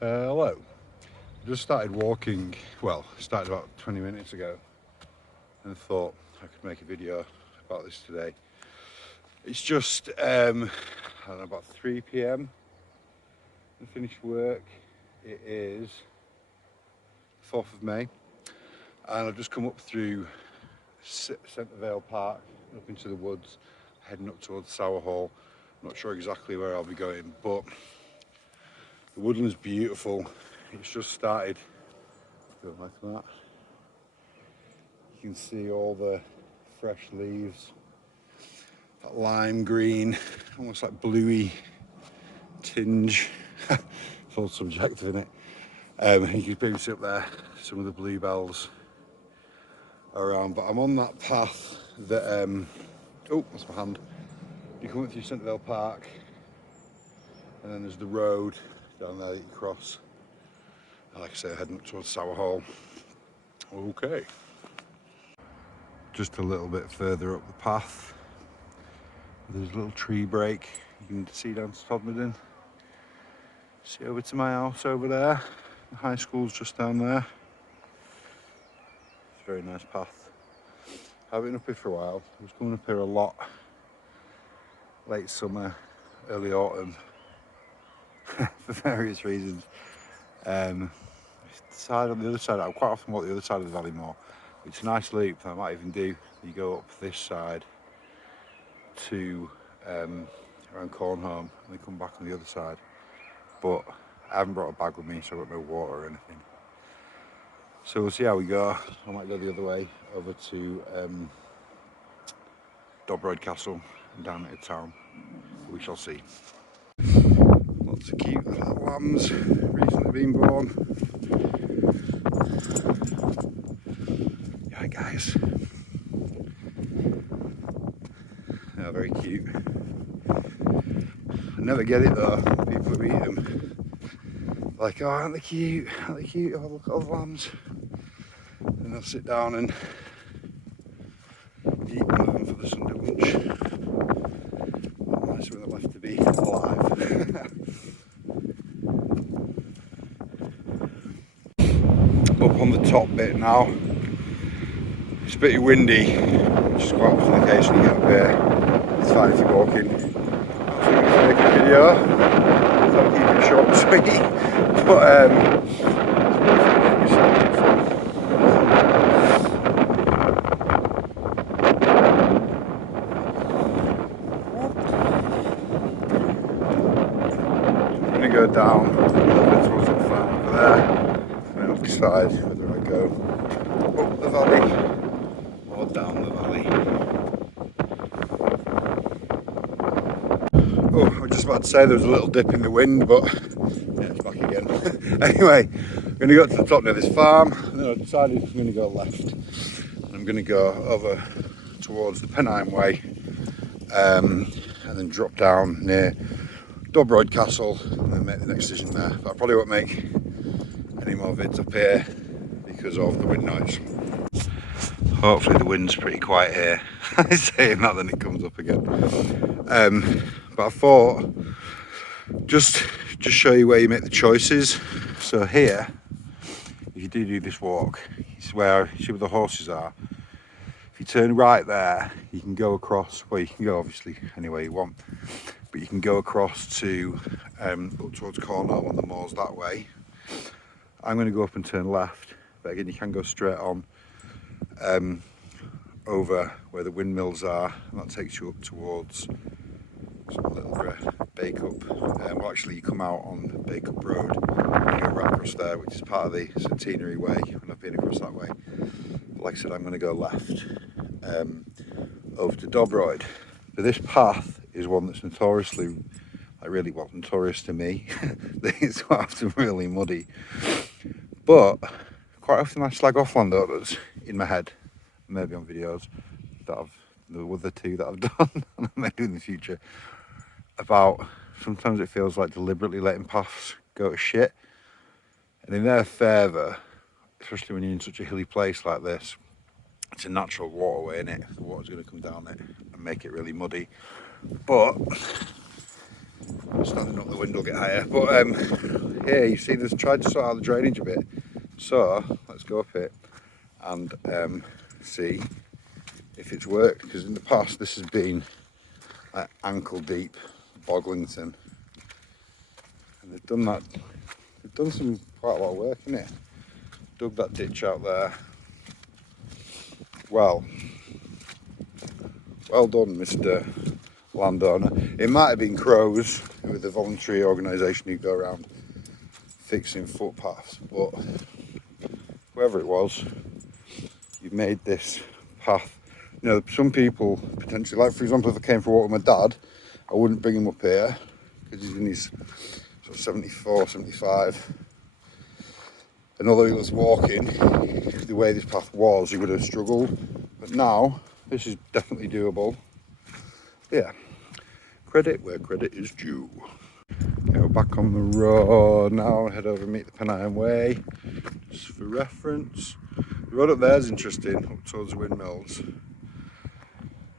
Hello. Just started walking, well, started about 20 minutes ago and thought I could make a video about this today. It's just, I don't know, about 3 p.m. I finished work. It is 4th of May and I've just come up through Centre Vale Park, up into the woods, heading up towards Sour Hall. I'm not sure exactly where I'll be going, but the woodland's beautiful. It's just started going like that. You can see all the fresh leaves, that lime green, almost like bluey tinge. It's all subjective, isn't it? You can maybe see up there some of the bluebells around, but I'm on that path that, oh, that's my hand. You come up through Centre Vale Park, and then there's the road down there that you cross. And like I say, heading up towards Sour Hall. Okay. Just a little bit further up the path, there's a little tree break. You can see down to Todmorden. See over to my house over there. The high school's just down there. It's a very nice path. I've been up here for a while. I was coming up here a lot. Late summer, early autumn, for various reasons. On the other side, I quite often walk the other side of the valley more. It's a nice loop. I might even do. You go up this side to around Cornholme and then come back on the other side. But I haven't brought a bag with me, so I've got no water or anything. So we'll see how we go. I might go the other way over to Dobroyd Castle and down into town. We shall see. Lots of cute little lambs recently been born. Yeah, guys. They're very cute. I never get it though, people who eat them. Like, oh, aren't they cute? Aren't they cute? Oh, look at all the lambs. And they'll sit down and eat one of them for the Sunday lunch. Nice when they're left to be alive. Up on the top bit now. It's a bit windy, which is quite often the case when you get up here. It's fine if you're walking. I'm going to make a video, so I'll keep it short and sweet. But I'm going to go down a little bit towards the farm over there, and I'll decide whether I go up the valley or down the valley. Oh, I was just about to say there was a little dip in the wind, but yeah, it's back again. Anyway, I'm going to go to the top near this farm, and then I decided I'm going to go left. And I'm going to go over towards the Pennine Way, and then drop down near Dobroyd Castle, and then make the next decision there. But I probably won't make any more vids up here because of the wind noise. Hopefully the wind's pretty quiet here. Saying that, then it comes up again. But I thought just show you where you make the choices. So here, if you do this walk, it's where you see where the horses are. If you turn right there, you can go across. Well, you can go obviously anywhere you want, but you can go across to up towards Cornwall on the moors that way. I'm going to go up and turn left, but again you can go straight on over where the windmills are, and that takes you up towards some little Bake-Up. Well, actually you come out on Bake-Up Road and you go right across there, which is part of the Centenary Way, when I've been across that way. But like I said, I'm going to go left over to Dobroyd. But this path is one that's notoriously, notorious to me. It's quite often really muddy. But quite often I slag off landowners in my head, maybe on videos that the other two that I've done and I may do in the future, about sometimes it feels like deliberately letting paths go to shit. And in their favour, especially when you're in such a hilly place like this, it's a natural waterway, innit? The water's going to come down it and make it really muddy. But Standing up the wind will get higher. But here you see there's tried to sort out the drainage a bit. So let's go up it and see if it's worked, because in the past this has been like ankle deep Boglington, and they've done that. They've done some quite a lot of work in it. Dug that ditch out there. Well done, Mr. Landowner. It might have been crows with the voluntary organisation who go around fixing footpaths, but whoever it was, you made this path. You know, some people potentially, like for example, if I came for a walk with my dad, I wouldn't bring him up here because he's in his sort of 74, 75. And although he was walking, the way this path was, he would have struggled. But now, this is definitely doable. Yeah, credit where credit is due. Okay, we're back on the road now. Head over and meet the Pennine Way, just for reference. The road up there is interesting, up towards the windmills.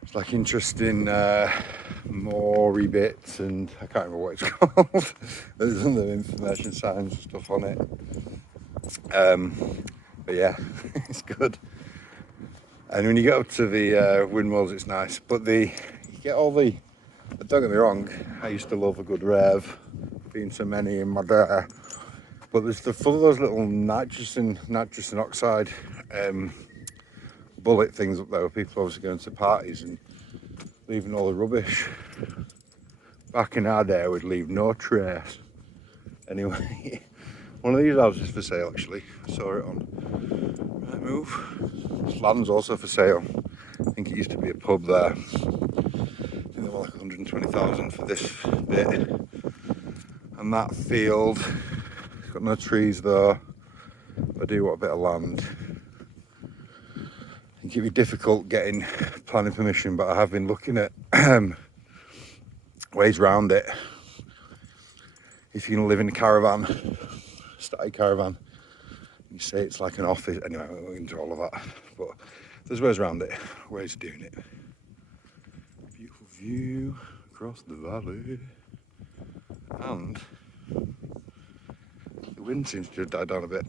It's like interesting moory bits, and I can't remember what it's called. There's other information signs and stuff on it. But yeah, it's good. And when you get up to the windmills, it's nice. But you get all the, don't get me wrong, I used to love a good rev, been so many in my day. But there's full of those little nitrogen oxide bullet things up there where people obviously going to parties and leaving all the rubbish. Back in our day, I would leave no trace. Anyway, one of these houses is for sale actually. I saw it on Rightmove. This land's also for sale. I think it used to be a pub there. I think they were like 120,000 for this bit. And that field, it's got no trees though. I do want a bit of land. I think it'd be difficult getting planning permission, but I have been looking at ways around it. If you're gonna live in a caravan, static caravan, you say it's like an office. Anyway, we won't go into all of that, but there's ways around it, ways of doing it. Beautiful view across the valley, and the wind seems to have died down a bit.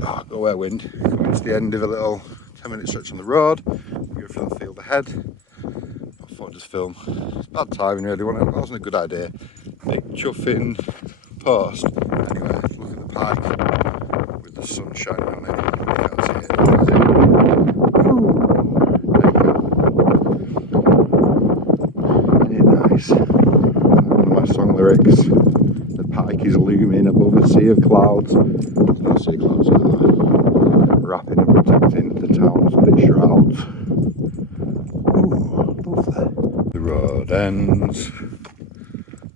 Oh, go away wind. Coming to the end of a little 10-minute stretch on the road. Go for the field ahead. I thought I'd just film. It's bad timing really, that wasn't a good idea. Big chuffing post. Anyway, look at the pike with the sun shining on it. You can't see it. Isn't it nice? One of my song lyrics. The pike is looming above a sea of clouds. There's no sea clouds out there. Wrapping and protecting the town's bit shrouds. Ooh, lovely. The road ends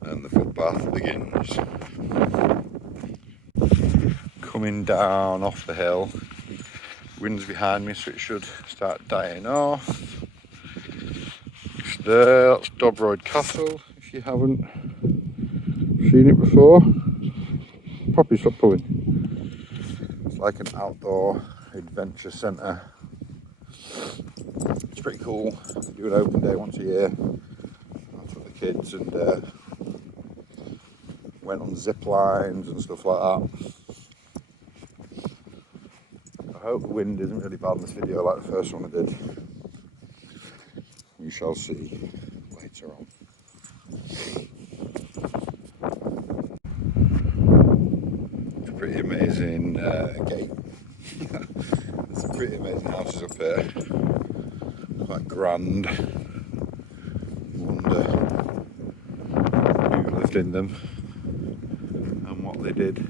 and the footpath begins. Coming down off the hill. Wind's behind me, so it should start dying off. There, that's Dobroyd Castle, if you haven't seen it before. Probably stop pulling. It's like an outdoor adventure centre. It's pretty cool. They do an open day once a year. I took the kids and went on zip lines and stuff like that. I hope the wind isn't really bad in this video like the first one I did. We shall see later on. It's a pretty amazing gate. There's some pretty amazing houses up here. Quite grand. Wonder who lived in them and what they did.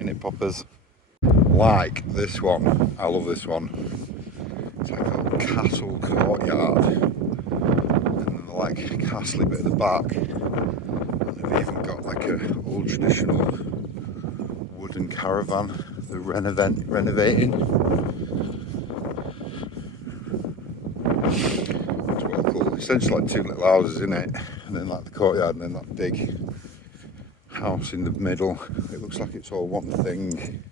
Innit poppers? Like this one. I love this one. It's like a castle courtyard. And then like a castle bit at the back. And they've even got like a old traditional wooden caravan they're renovating. It's well cool. Essentially like two little houses in it, and then like the courtyard, and then that big house in the middle. It looks like it's all one thing.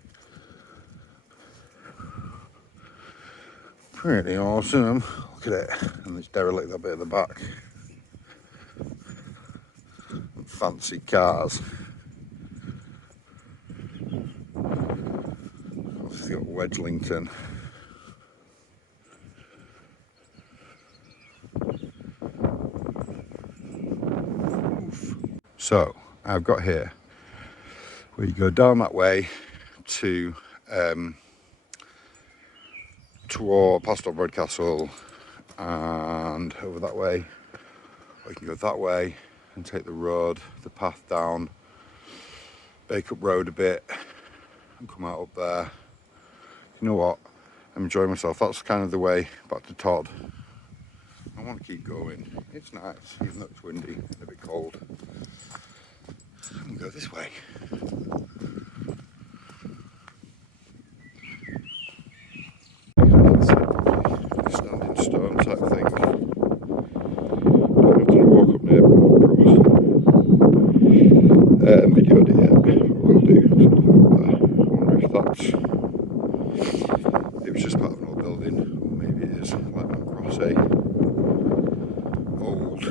Pretty awesome. Look at it. And it's derelict that bit at the back. And fancy cars. Obviously got Wedgelington. So I've got here where you go down that way to toward past Dobroyd Castle and over that way, or you can go that way and take the road, the path down Bacup Road a bit and come out up there. You know what? I'm enjoying myself. That's kind of the way back to Todd. I want to keep going. It's nice, even though it's windy and a bit cold. I'm gonna go this way. Standing stone type thing. I'm going to walk up there and walk across. Videoed it yet, I will do. I wonder if that's. It was just part of an old building, or maybe it is like across a old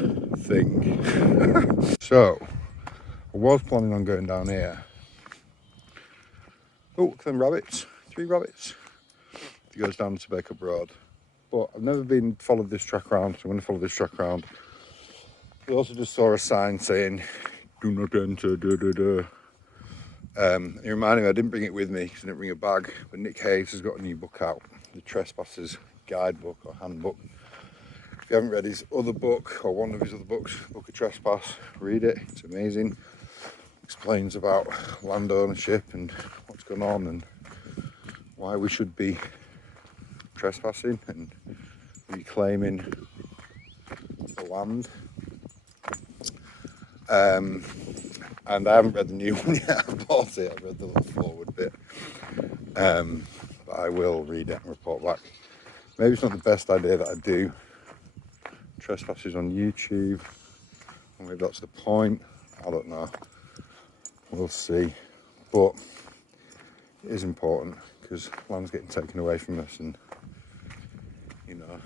thing. So, I was planning on going down here. Oh, look at them rabbits. 3 rabbits. It goes down to Bacup Road. But I've never followed this track around, so I'm going to follow this track around. I also just saw a sign saying, do not enter, it reminded me, I didn't bring it with me because I didn't bring a bag, but Nick Hayes has got a new book out, the Trespassers Guidebook or Handbook. If you haven't read his other book, or one of his other books, Book of Trespass, read it, it's amazing. Explains about land ownership and what's going on and why we should be trespassing and reclaiming the land. And I haven't read the new one yet. I bought it. I read the little forward bit. But I will read it and report back. Maybe it's not the best idea that I do trespasses on YouTube. Or maybe that's the point. I don't know. We'll see. But it is important because land's getting taken away from us, and you know,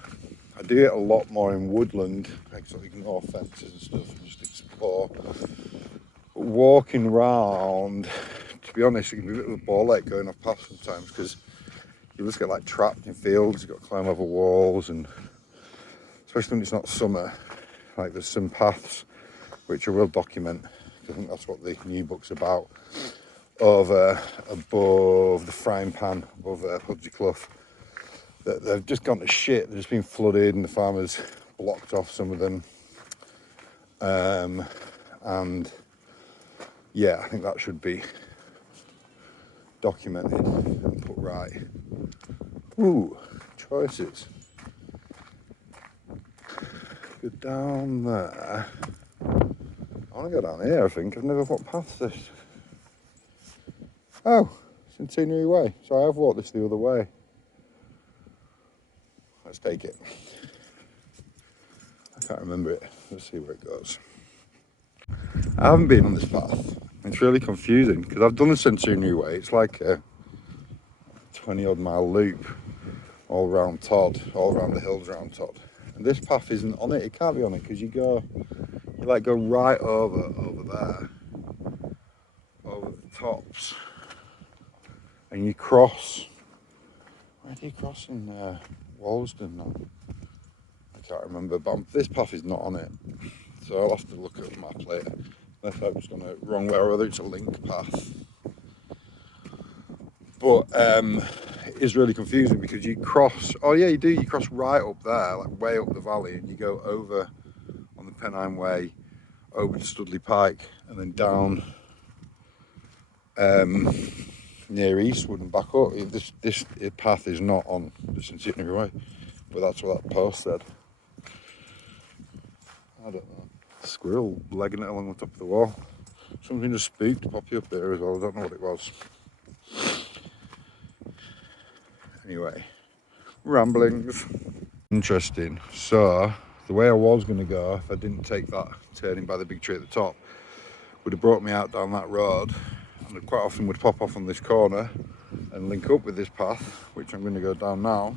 I do it a lot more in woodland. I sort of ignore fences and stuff and just explore. But walking around, to be honest, it can be a bit of a ball ache going off path sometimes because you just get like trapped in fields. You've got to climb over walls, and especially when it's not summer, like there's some paths which I will document. I think that's what the new book's about. Over above the frying pan, above Hudsey Clough, that they've just gone to shit. They've just been flooded, and the farmers blocked off some of them. And yeah, I think that should be documented and put right. Ooh, choices. Go down there. I want to go down here, I think. I've never walked past this. Oh, Centenary Way. So I have walked this the other way. Let's take it. I can't remember it. Let's see where it goes. I haven't been on this path. It's really confusing because I've done the Centenary Way. It's like a 20-odd mile loop all around Todd, all around the hills around Todd. And this path isn't on it. It can't be on it because you like go right over there, over the tops, and you cross. Where do you cross in Walsden now? I can't remember, but this path is not on it, so I'll have to look at the map later. Unless I've just gone the wrong way, or whether it's a link path. But it is really confusing because you cross. Oh yeah, you do. You cross right up there, like way up the valley, and you go over on the Pennine Way, over to Studley Pike, and then down near Eastwood and back up. This path is not on the Centenary Way, but that's what that post said. I don't know. Squirrel legging it along the top of the wall. Something just spooked Poppy up there as well. I don't know what it was. Anyway, ramblings. Interesting. So the way I was going to go, if I didn't take that turning by the big tree at the top, would have brought me out down that road, and I quite often would pop off on this corner and link up with this path, which I'm going to go down now.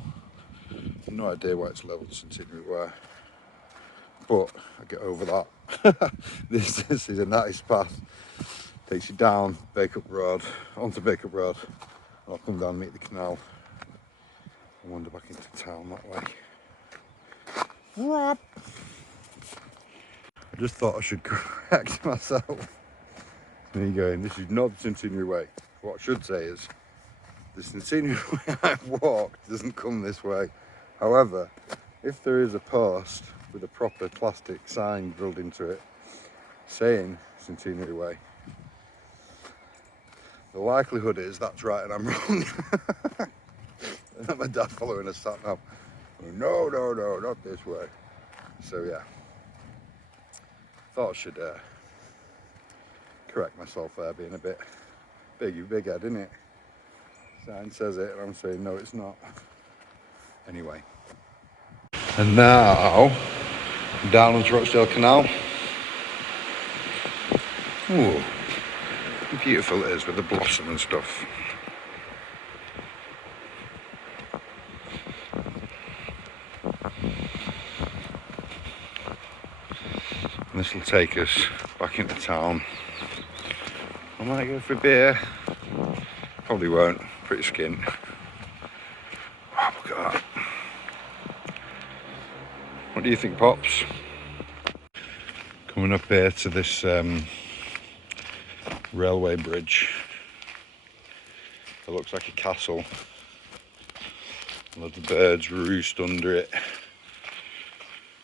No idea why it's labelled Centenary Way, but I get over that. This is a nice path. Takes you down Bacup Road, onto Bacup Road, and I'll come down, meet the canal, and wander back into town that way. I just thought I should correct myself. There you go, this is not the Centenary Way. What I should say is, the Centenary Way I've walked doesn't come this way. However, if there is a post with a proper plastic sign drilled into it saying Centenary Way, the likelihood is that's right and I'm wrong. And my dad following a sat nav. No, not this way. So yeah, thought I should correct myself there, being a bit big head, isn't it? Sign says it and I'm saying no, it's not. Anyway, and now down onto Rochdale Canal. Ooh, how beautiful it is with the blossom and stuff. And this will take us back into town. I might go for a beer. Probably won't. Pretty skint. Oh, look at that. What do you think, Pops? Coming up here to this railway bridge. It looks like a castle. Lots of birds roost under it.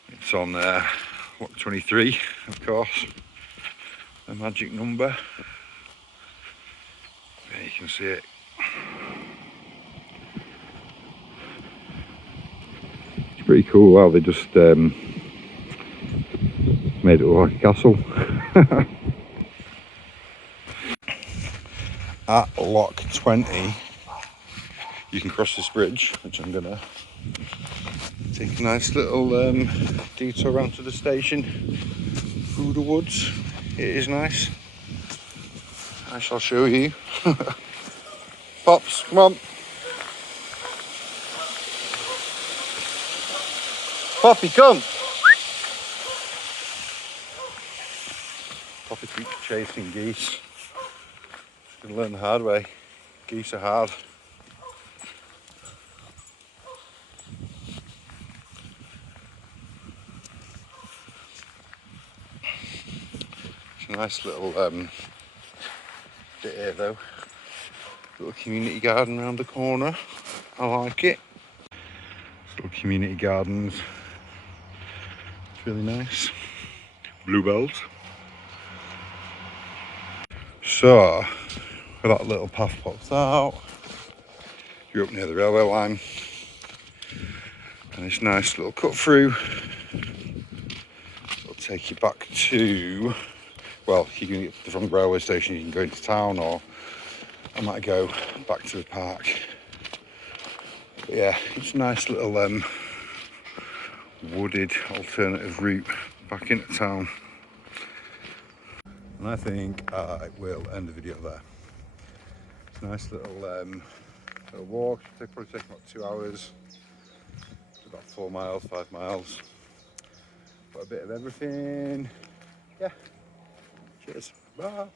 It's on what, 23, of course. A magic number. There you can see it. It's pretty cool how they just made it look like a castle. At lock 20 you can cross this bridge, which I'm gonna take a nice little detour around to the station through the woods. It is nice. I shall show you. Pops, come on. Poppy, come. Poppy keeps chasing geese. She's gonna learn the hard way. Geese are hard. It's a nice little bit here though. Little community garden around the corner. I like it. Little community gardens. It's really nice. Bluebells. So, where that little path pops out, you're up near the railway line. And this nice little cut through. It'll take you back to, well, you can get from the railway station, you can go into town, or I might go back to the park. But yeah, it's a nice little wooded alternative route back into town. And I think I will end the video there. It's a nice little walk. It'll probably take about 2 hours. It's about 4 miles, 5 miles. Got a bit of everything. Yeah. Cheers. Bye.